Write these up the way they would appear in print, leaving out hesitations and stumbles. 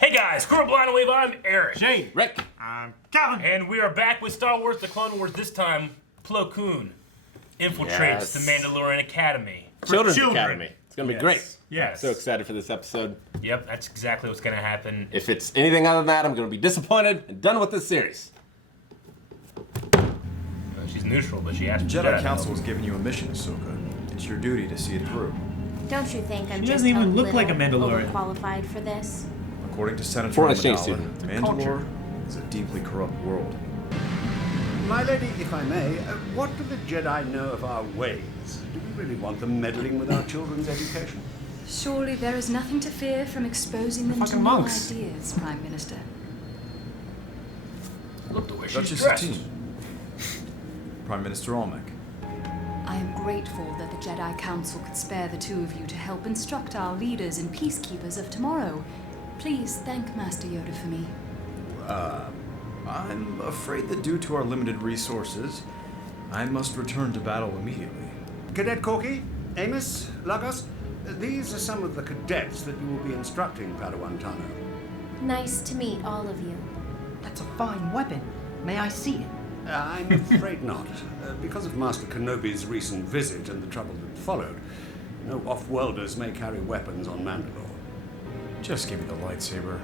Hey guys, Kuro Blind Wave, I'm Eric. Shane. Rick. I'm Calvin. And we are back with Star Wars The Clone Wars. This time, Plo Koon infiltrates the Mandalorian Academy. Children's Academy. It's going to be great. Yes. So excited for this episode. Yep, that's exactly what's going to happen. If it's anything other than that, I'm going to be disappointed and done with this series. She's neutral, but she asked The Jedi Council has given you a mission, Ahsoka. It's your duty to see it through. Don't you think I'm She just doesn't even a look like a little Mandalorian. overqualified for this? According to Senator Foreign exchange Amidala, student. Mandalore is a deeply corrupt world. My lady, if I may, what do the Jedi know of our ways? Do we really want them meddling with our children's education? Surely there is nothing to fear from exposing them to Fucking new monks. ideas, Prime Minister. Look the way she's Duchess dressed. Satine. Prime Minister Olmec. I am grateful that the Jedi Council could spare the two of you to help instruct our leaders and peacekeepers of tomorrow. Please thank Master Yoda for me. I'm afraid that due to our limited resources, I must return to battle immediately. Cadet Corky, Amos, Lagos, these are some of the cadets that you will be instructing, Padawan Tano. Nice to meet all of you. That's a fine weapon. May I see it? I'm afraid not. Because of Master Kenobi's recent visit and the trouble that followed, no off-worlders may carry weapons on Mandalore. Just give me the lightsaber.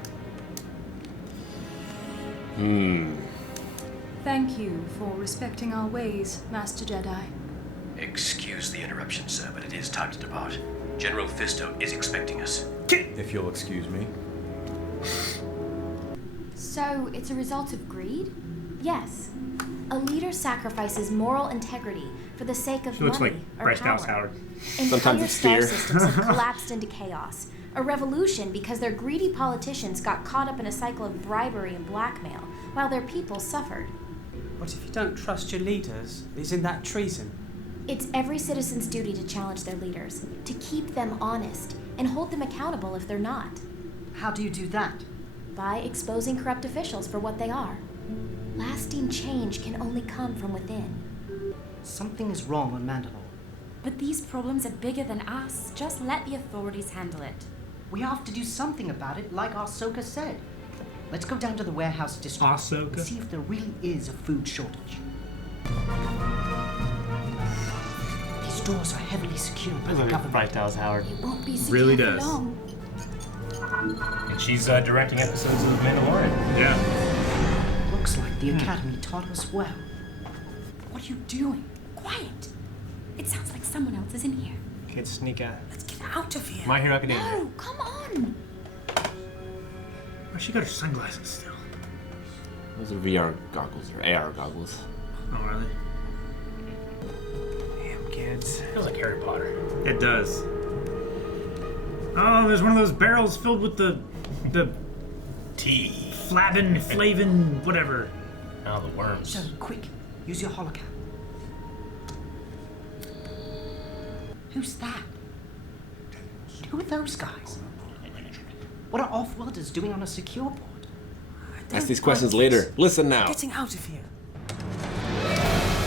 Thank you for respecting our ways, Master Jedi. Excuse the interruption, sir, but it is time to depart. General Fisto is expecting us. If you'll excuse me. So, it's a result of greed? Yes. A leader sacrifices moral integrity for the sake of She looks money like or Bryce power. Dallas Howard. Sometimes Entire it's star fear. systems have collapsed into chaos. A revolution because their greedy politicians got caught up in a cycle of bribery and blackmail, while their people suffered. But if you don't trust your leaders, isn't that treason? It's every citizen's duty to challenge their leaders, to keep them honest, and hold them accountable if they're not. How do you do that? By exposing corrupt officials for what they are. Lasting change can only come from within. Something is wrong on Mandalore. But these problems are bigger than us. Just let the authorities handle it. We have to do something about it, like Ahsoka said. Let's go down to the warehouse district Ahsoka? and see if there really is a food shortage. These doors are heavily secured by the government. Bryce Dallas Howard. It won't be secure Really for does. long. And she's directing episodes of Mandalorian. Yeah. Looks like the Academy taught us well. What are you doing? Quiet. It sounds like someone else is in here. Kids sneak out. Let's get out of here. My Hero Academia. No, come on. Where's she got her sunglasses still? Those are VR goggles or AR goggles. Oh, really? Damn kids. Feels like Harry Potter. It does. Oh, there's one of those barrels filled with the Tea. flavin, whatever. Now the worms. So, quick, use your holocam. Who's that? Who are those guys? What are off-worlders doing on a secure board? Ask these questions later. Listen now. Getting out of here.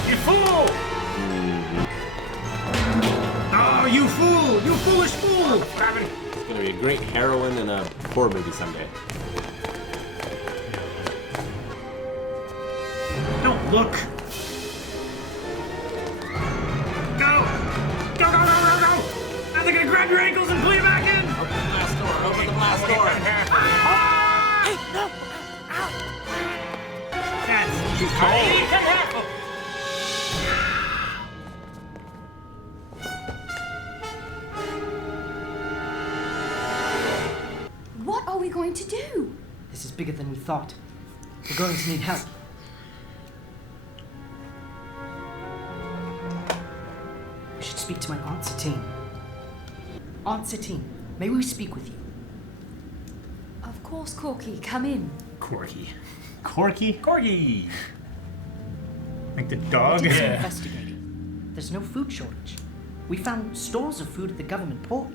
You fool! Oh, you fool! You foolish fool! It's going to be a great heroine in a horror movie someday. Don't look. Go! Go, go, go, go, go! Now they're gonna grab your ankles and pull you back in! Open the blast door. Open the blast door. Hey, no! That's too cold. What are we going to do? This is bigger than we thought. We're going to need help. We should speak to my Aunt Satine. Aunt Satine, may we speak with you? Of course, Corky, come in. Corky. Corky? Corgi! Like the dog? It is Yeah. investigating. There's no food shortage. We found stores of food at the government port.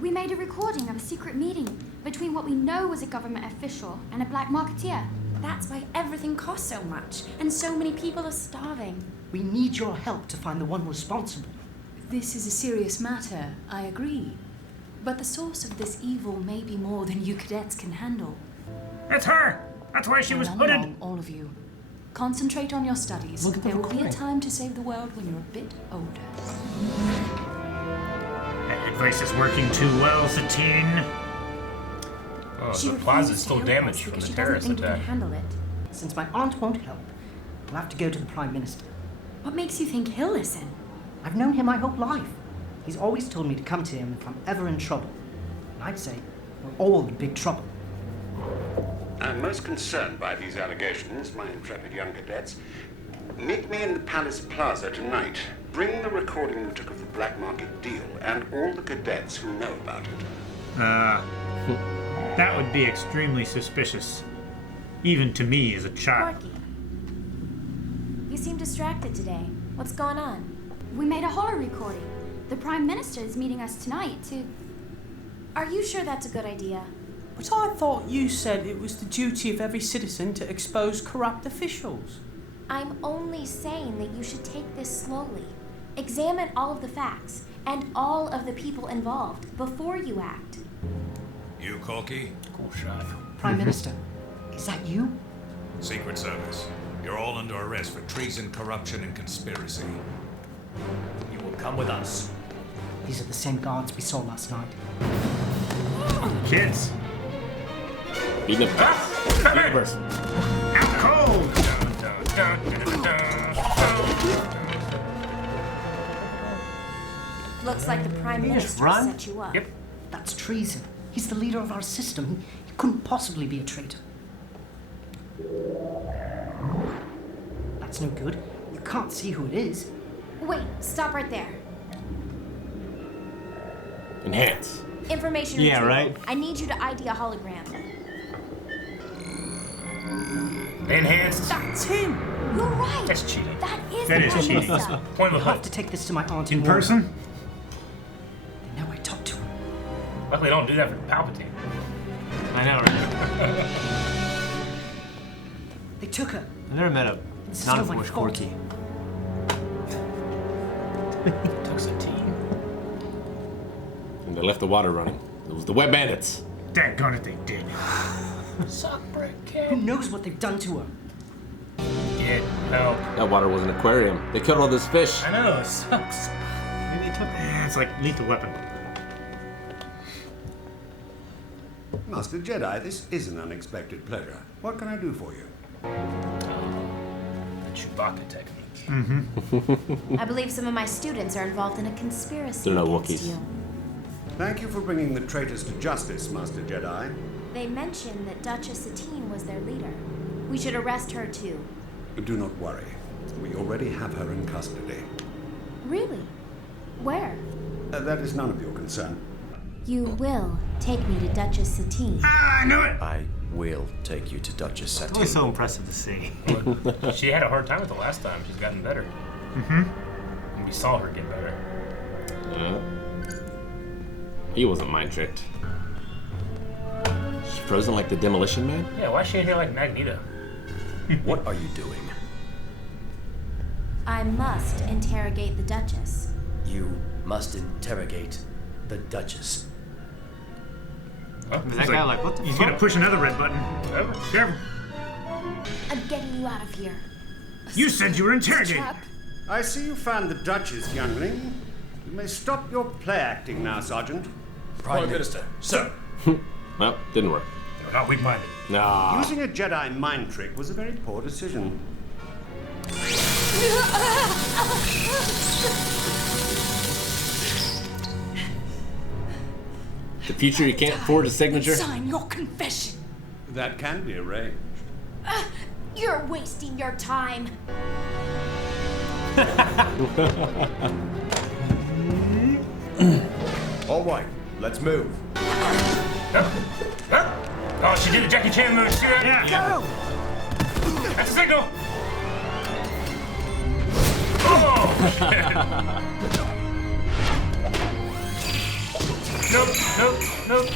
We made a recording of a secret meeting between what we know was a government official and a black marketeer. That's why everything costs so much, and so many people are starving. We need your help to find the one responsible. This is a serious matter, I agree. But the source of this evil may be more than you cadets can handle. That's her! That's why she was Run hooded! along, all of you. Concentrate on your studies. Look at the There will be a recording. time to save the world when you're a bit older. That advice is working too well, Satine. Oh, She the plaza's refuses to still help damaged us from because the she doesn't terrorist think we can attack. handle it. Since my aunt won't help, we'll have to go to the Prime Minister. What makes you think he'll listen? I've known him my whole life. He's always told me to come to him if I'm ever in trouble. And I'd say we're all in big trouble. I'm most concerned by these allegations, my intrepid young cadets. Meet me in the Palace Plaza tonight. Bring the recording you took of the black market deal and all the cadets who know about it. That would be extremely suspicious. Even to me as a child. Porky, you seem distracted today. What's going on? We made a holo recording. The Prime Minister is meeting us tonight to... Are you sure that's a good idea? But I thought you said it was the duty of every citizen to expose corrupt officials. I'm only saying that you should take this slowly. Examine all of the facts and all of the people involved before you act. You, Corky? Cool shot. Prime Minister, is that you? Secret Service. You're all under arrest for treason, corruption, and conspiracy. You will come with us. These are the same guards we saw last night. Kids, Beating up universe. out cold! Looks like the Prime Did he just Minister run? set you up. Yep. That's treason. He's the leader of our system. He couldn't possibly be a traitor. That's no good. You can't see who it is. Wait, stop right there. Enhance. Information Yeah, retrieval. right. I need you to ID a hologram. Enhanced. That's him! You're right! That's cheating. That is That the is Prime cheating. Minister. Point of I'll a have to hook. take this to my aunt In Warren. person? They know I talked to her. Luckily, don't do that for Palpatine. I know, right? They took her. I never met a It's still my non-force fault. Corky. Took Satine. And they left the water running. It was the wet bandits. Daggone it, they did. Suck brick Who kid. knows what they've done to her? Get help. That water was an aquarium. They killed all this fish. I know, it sucks. Maybe they took it's like lethal weapon. Master Jedi, this is an unexpected pleasure. What can I do for you? The Chewbacca technique. I believe some of my students are involved in a conspiracy They're no against Wookiees. you. Thank you for bringing the traitors to justice, Master Jedi. They mentioned that Duchess Satine was their leader. We should arrest her too. Do not worry. We already have her in custody. Really? Where? That is none of your concern. You will take me to Duchess Satine. Ah, I knew it! I will take you to Duchess It's Satine. always so impressive to see. She had a hard time with it last time. She's gotten better. And we saw her get better. He wasn't mind tricked. She frozen like the Demolition Man? Yeah, why is she in here like Magneto? What are you doing? I must interrogate the Duchess. You must interrogate the Duchess. Huh? That guy like, what the He's fuck? gonna push another red button. Careful. I'm getting you out of here. You said you were interrogating. Trap. I see you found the Duchess, youngling. You may stop your play acting now, Sergeant. Prime Minister. Sir. Well, didn't work. We're not weak-minded. Nah. Using a Jedi mind trick was a very poor decision. The future you can't forge a signature? Sign your confession. That can be arranged. You're wasting your time. All right, let's move. Oh, she did the Jackie Chan move. See that? Yeah. That's a signal. Oh! Nope.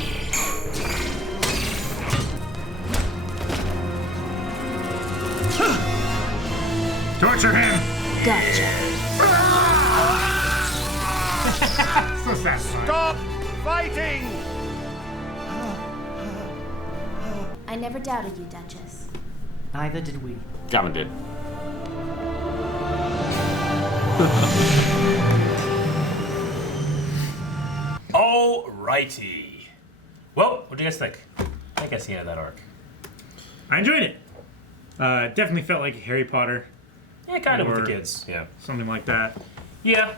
Torture him. Gotcha. So satisfying. Stop! fighting! I never doubted you, Duchess. Neither did we. Gavin did. Alrighty. Well, what do you guys think? I think I see the end of that arc. I enjoyed it. Definitely felt like Harry Potter. Yeah, kind of with Or the kids. Yeah. Something like that. Yeah.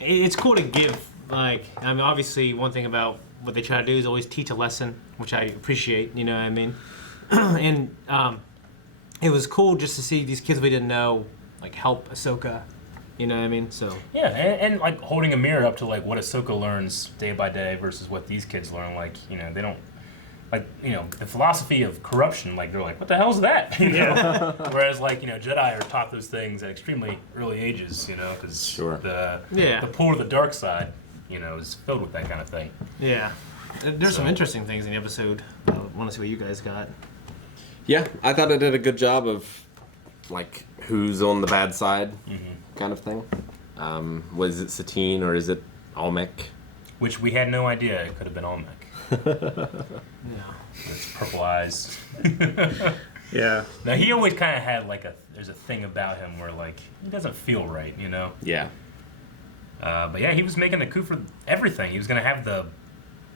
It's cool to give, like, I mean, obviously, one thing about what they try to do is always teach a lesson, which I appreciate, you know what I mean? And it was cool just to see these kids we didn't know, like, help Ahsoka, you know what I mean? So Yeah, and like holding a mirror up to like what Ahsoka learns day by day versus what these kids learn. Like, you know, they don't, like, you know, the philosophy of corruption, like, they're like, what the hell's that? You know? Whereas, like, you know, Jedi are taught those things at extremely early ages, you know, because the pool of the dark side, you know, is filled with that kind of thing. Yeah. There's some interesting things in the episode. I want to see what you guys got. Yeah, I thought it did a good job of, like, who's on the bad side kind of thing. Was it Satine or is it Almec? Which we had no idea it could have been Almec. Yeah. It's purple eyes. Yeah. Now, he always kind of had, like, there's a thing about him where, like, he doesn't feel right, you know? Yeah. But yeah, he was making the coup for everything. He was going to have the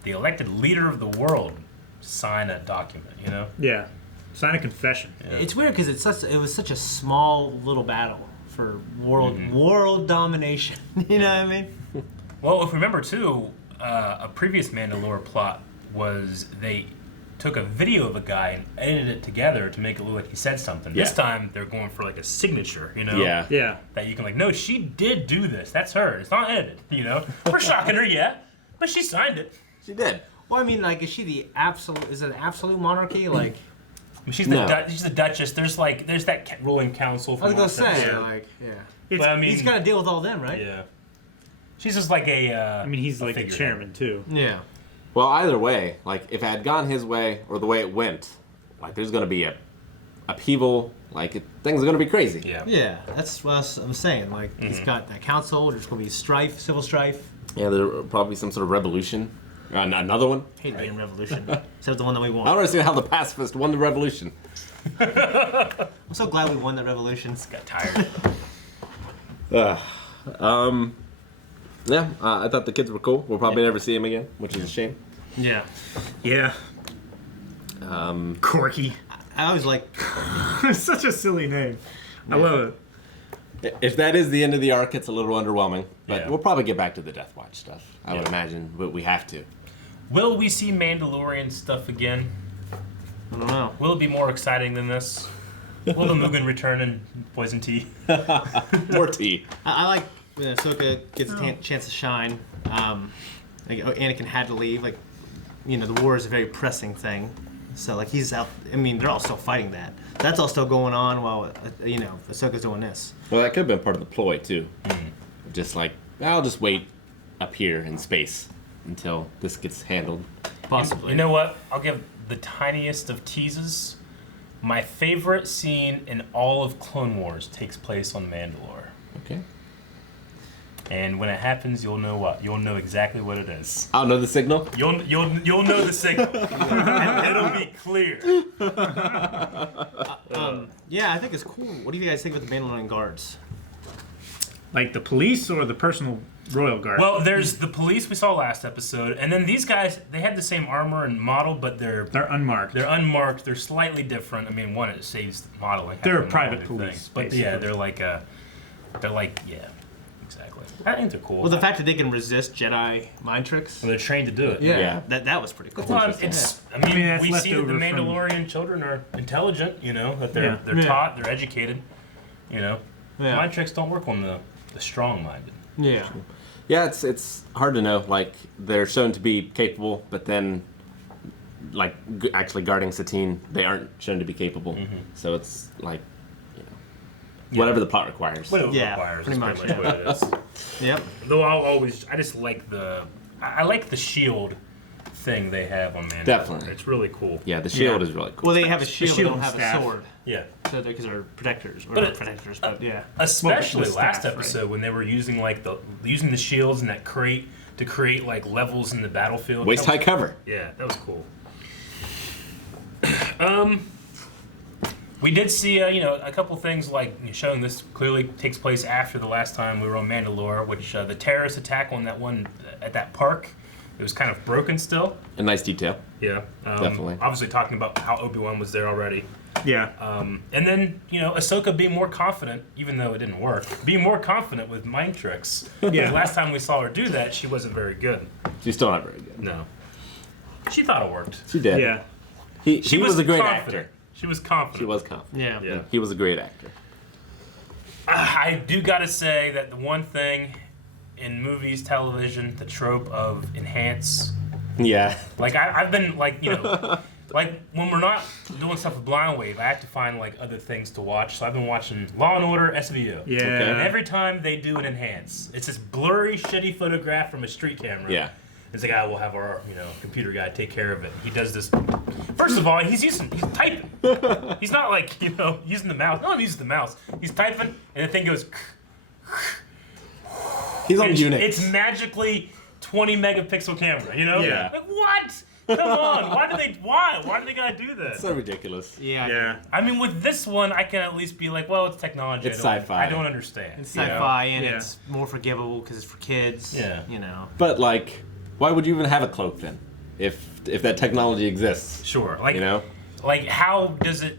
elected leader of the world sign a document, you know? Yeah. Sign a confession. Yeah. It's weird because it was such a small little battle for world domination. You know what I mean? Well, if you remember too, a previous Mandalore plot was they took a video of a guy and edited it together to make it look like he said something. Yeah. This time they're going for like a signature, you know? Yeah. Yeah. That you can like, no, she did do this. That's her. It's not edited, you know? We're shocking her, yeah, but she signed it. She did. Well, I mean, like, is she the absolute? Is it an absolute monarchy? Like, She's the she's the Duchess. There's that ruling council. I was gonna say, yeah. like, yeah. But I mean, he's got to deal with all them, right? Yeah. She's just like a. I mean, he's like the chairman too. Yeah. Well, either way, like, if it had gone his way or the way it went, like, there's going to be a upheaval. Like, things are going to be crazy. Yeah. Yeah, that's what I'm saying. Like, he's got that council. There's going to be strife, civil strife. Yeah, there'll probably be some sort of revolution. Another one. I hate being revolution. Except the one that we won. I don't understand how the pacifist won the revolution. I'm so glad we won that revolution. Got tired. Yeah, I thought the kids were cool. We'll probably never see them again, which is a shame. Yeah. Yeah. Corky. I always like. It's such a silly name. I love it. If that is the end of the arc, it's a little underwhelming. But Yeah. we'll probably get back to the Death Watch stuff. I would imagine, but we have to. Will we see Mandalorian stuff again? I don't know. Will it be more exciting than this? Will the Mugen return in Poison Tea? More tea. I like when Ahsoka gets a chance to shine. Like, Anakin had to leave. Like, you know, the war is a very pressing thing. So, like, he's out. I mean, they're all still fighting that. That's all still going on while, you know, Ahsoka's doing this. Well, that could have been part of the ploy, too. Just like, I'll just wait up here in space until this gets handled. Possibly. You know what? I'll give the tiniest of teases. My favorite scene in all of Clone Wars takes place on Mandalore. Okay. And when it happens, you'll know what. You'll know exactly what it is. I'll know the signal. You'll know the signal. It'll be clear. Yeah, I think it's cool. What do you guys think about the Mandalorian guards? Like the police or the personal royal guard? Well, there's the police we saw last episode, and then these guys, they had the same armor and model, but they're unmarked. They're unmarked. They're slightly different. I mean, one, it saves modeling. They're having a private model police, things. But basically. yeah, they're like exactly. I think they're cool. Well, the fact that they can resist Jedi mind tricks. Well, they're trained to do it. Yeah. That was pretty cool. Well, I mean, that's we see that the leftover from- Mandalorian children are intelligent. You know that they're Yeah. taught, they're educated. You know, Yeah. mind tricks don't work on the strong-minded. Yeah. Yeah, it's hard to know. Like, they're shown to be capable, but then, like, actually guarding Satine, they aren't shown to be capable. So it's like, you know, whatever the plot requires. What it requires pretty is much, pretty much what it is. Yep. Though I just like I like the shield thing they have on Mandalore. Definitely. It's really cool. Yeah, the shield is really cool. Well, they have a shield, shield but and don't have staff. a sword. Yeah. So because they're protectors, or But not protectors, but yeah. Especially the last staff, episode when they were using using the shields in that crate to create like levels in the battlefield. Waist high cover. Yeah, that was cool. We did see, a couple things like showing this clearly takes place after the last time we were on Mandalore, which the terrorist attack on that one at that park, it was kind of broken still. A nice detail. Yeah, Definitely. Obviously talking about how Obi-Wan was there already. Yeah. And then, Ahsoka being more confident, even though it didn't work, being more confident with mind tricks. Yeah. The last time we saw her do that, she wasn't very good. She's still not very good. No. She thought it worked. She did. Yeah. She was a great confident. actor. She was confident. She was confident. Yeah. He was a great actor. I do gotta say that the one thing in movies, television, the trope of enhance. Yeah. Like I've been like like when we're not doing stuff with Blind Wave, I have to find like other things to watch. So I've been watching Law and Order SVU. Yeah. Okay. And every time they do an enhance, it's this blurry, shitty photograph from a street camera. Yeah. It's like, we'll have our computer guy take care of it. He does this. First of all, he's typing. He's not like using the mouse. No one uses the mouse. He's typing, and the thing goes. He's on Unix. It's magically 20 megapixel camera. Yeah. Like what? Come on. Why do they gotta do that? It's so ridiculous. Yeah. I mean, with this one, I can at least be like, well, it's technology. It's sci-fi. I don't understand. It's sci-fi and it's more forgivable because it's for kids. Yeah. But like, why would you even have a cloak then, if that technology exists? Sure. Like, like how does it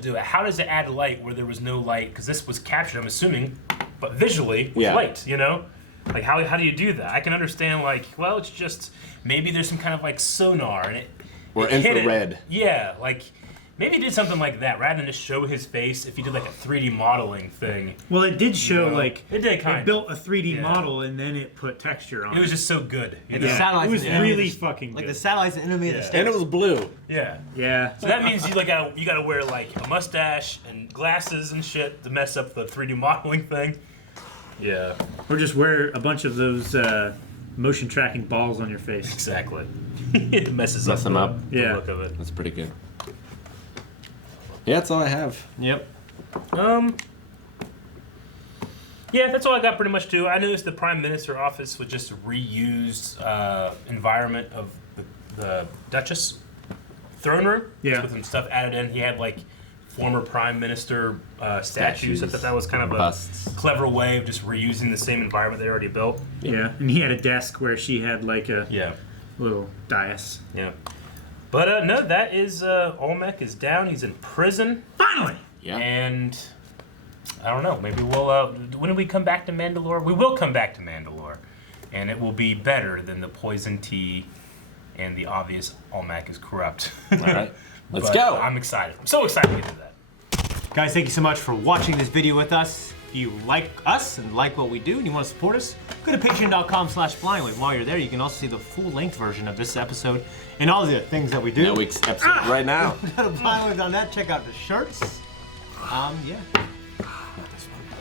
do it? How does it add light where there was no light? Because this was captured, I'm assuming, but visually with light. Like how do you do that? I can understand like, well, it's just maybe there's some kind of like sonar and it hit infrared. it. Yeah, like maybe did something like that rather than just show his face. If you did like a 3D modeling thing. Well, it did show it built a 3D model and then it put texture on it. It was just so good. The satellites it was really fucking good. Like the satellites and enemy of the states. And it was blue. Yeah. Yeah. So that means you gotta wear like a mustache and glasses and shit to mess up the 3D modeling thing. Yeah. Or just wear a bunch of those motion tracking balls on your face. Exactly. It messes Mess them up. the look of it. That's pretty good. Yeah, that's all I have. Yep. Yeah, that's all I got pretty much too. I noticed the Prime Minister office was just a reused environment of the Duchess throne room. Yeah. With some stuff added in. He had like former Prime Minister statues. I thought that was kind of Busts. a clever way of just reusing the same environment they already built. Yeah. And he had a desk where she had like a little dais. Yeah. But no, that is Olmec is down. He's in prison. Finally. Yeah. And I don't know. Maybe we'll. When do we come back to Mandalore? We will come back to Mandalore, and it will be better than the poison tea and the obvious Olmec is corrupt. All right. Let's But go. I'm excited. I'm so excited to get to that. Guys, thank you so much for watching this video with us. If you like us and like what we do and you want to support us, go to patreon.com/blindwave. While you're there, you can also see the full-length version of this episode and all the things that we do. No week's episode right now. Go to blindwave.net, check out the shirts. Yeah.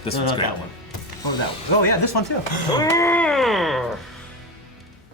This No, one's not great. that one. What was that one? Oh, yeah, this one too.